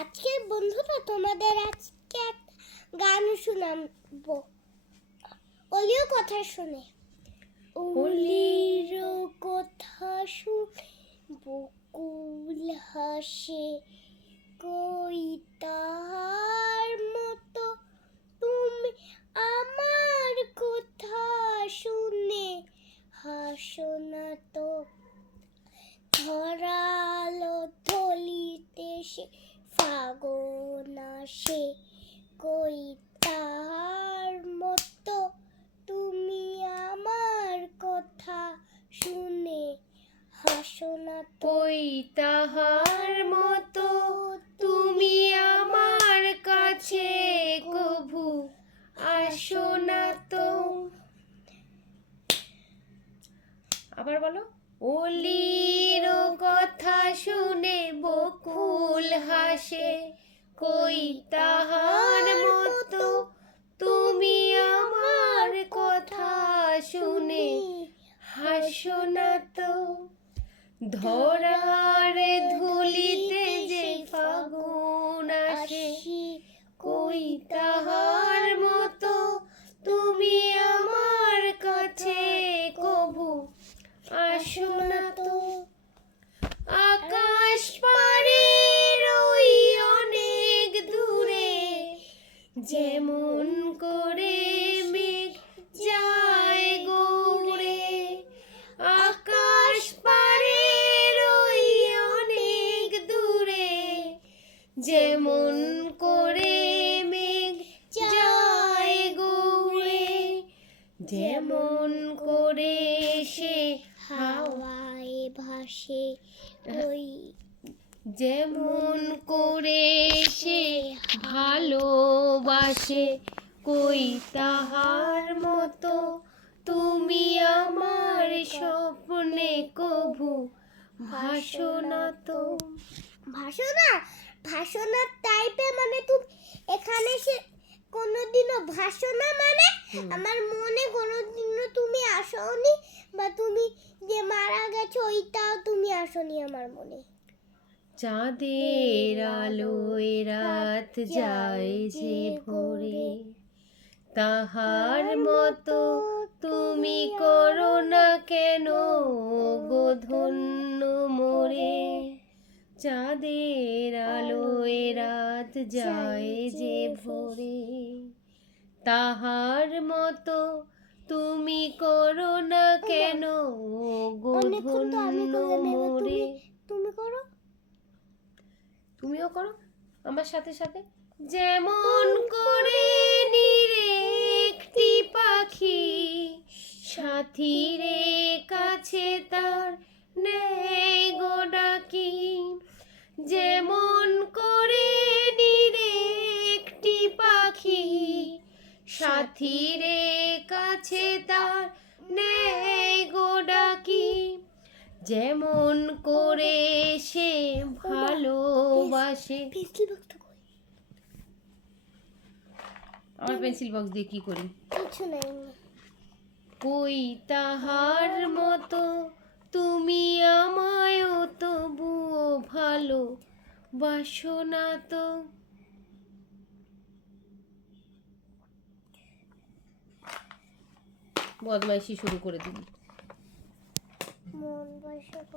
আজকে বন্ধুরা, তোমাদের আজকে একটা গান শোনাবো। ওলিও কথা শুনে। ওলির কথা শুনে বকুল হাসে কই তাহার মতো তুমি আমার কথা শুনে হাসো না তো ধরালো সে ফাগুন আসে কই তাহার মতো তুমি আমার কথা শুনে হাসো না ওই তাহার মতো তুমি আমার কাছে কভু আসো না তো। আবার বলো, অলির কথা শুনে বকুল হাসে কই তাহার মতো? তুমি আমার কথা শুনে হাসো না তো। ধরার ধুলিতে যেমন করে সে হাওয়ায় ভাসে ওই যেমন করে সে ভালোবাসে কই তাহার মতো তুমি আমার স্বপ্নে কভু। ভাসনা তো। ভাসনা ভাষণা টাইপে মানে তুমি এখানে সে কোনোদিনও ভাসো না মানে? আমার মনে কোনোদিনও তুমি আসোনি বা তুমি যে মারা গেছো ওইটাও তুমি আসোনি আমার মনে। চাঁদের আলোয় রাত যায় যে ভোরে। তাহার মতো তুমি করো না কেন গো ধন্য মোরে? চাঁদের আলোয় রাত যায় যে ভোরে। তাহার মতো। তুমি করো না কেন? তুমি করো। তুমিও করো আমার সাথে সাথে। যেমন করে নিরে একটি পাখি সাথীরে কাছে তার নেই সাথীরে কাছে তার নেই গো ডাকি। যেমন করে সে ভালোবাসে। আমার পেন্সিল বক্স দিয়ে কি করি? কিছু নাই। কই তাহার মতো তুমি আমায়ও তবুও ভালো বাসো না তো। বদমাইশি শুরু করে দিবি। মন বসে